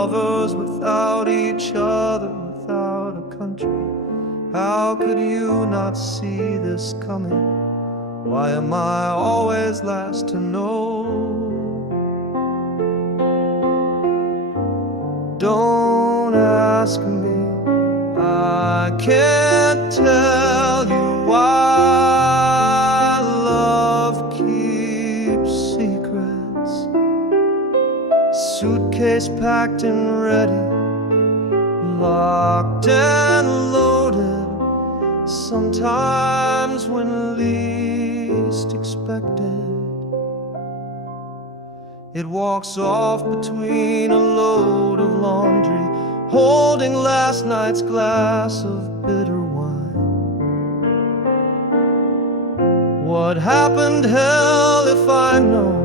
lovers without each other, without a country. How could you not see this coming? Why am I always last to know? Don't ask me, I can't tell you why. Love keeps secrets, suitcase packed and ready, locked and loaded. Sometimes when least expected, it walks off between a load of laundry, holding last night's glass of bitter wine. What happened, hell, if I know?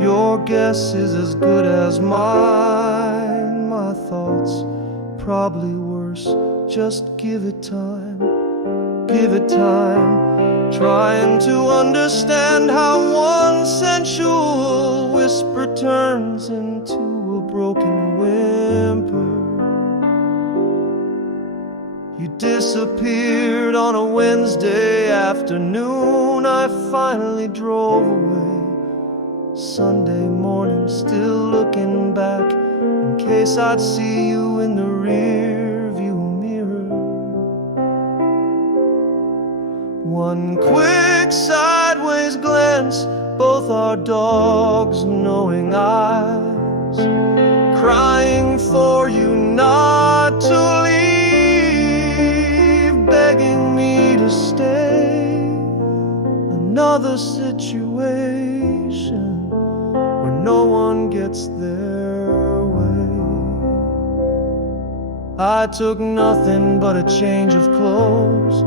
Your guess is as good as mine. My thoughts, probably worse. Just give it time, give it time. Trying to understand how one sensual whisper turns into a broken whimper. You disappeared on a Wednesday afternoon. I finally drove away. Sunday morning, still looking back, in case I'd see you in the rear view mirror. One quick sideways glance, both our dogs' knowing eyes, crying for you not to leave, begging me to stay. Another situation where no one gets their way. I took nothing but a change of clothes,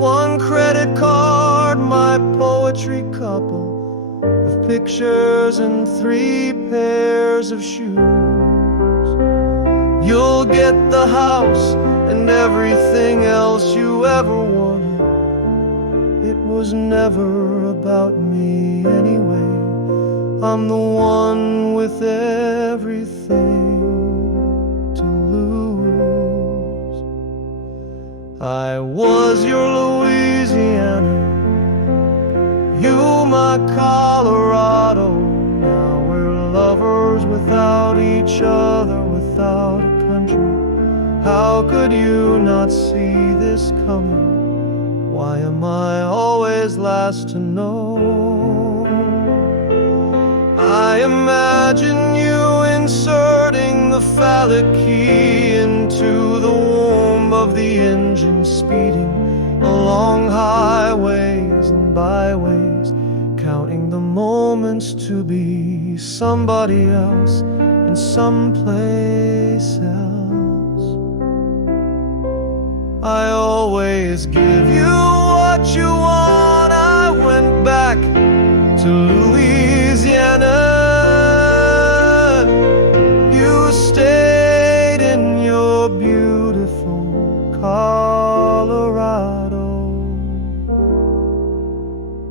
one credit card, my poetry couple of pictures, and 3 pairs of shoes. You'll get the house and everything else you ever wanted. It was never about me anyway. I'm the one with everything to lose. I was your Louisiana, you my Colorado. Now we're lovers without each other, without a country. How could you not see this coming? Why am I always last to know? I imagine you inserting the phallic key into the womb of the engine, speeding along highways and byways, counting the moments to be somebody else in someplace else. I always give you what you want. I went back to Louisiana. You stayed in your beautiful Colorado.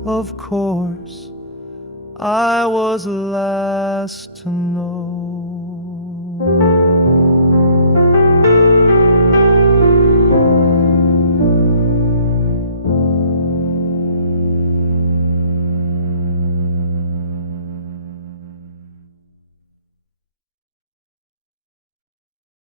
Of course, I was last to know.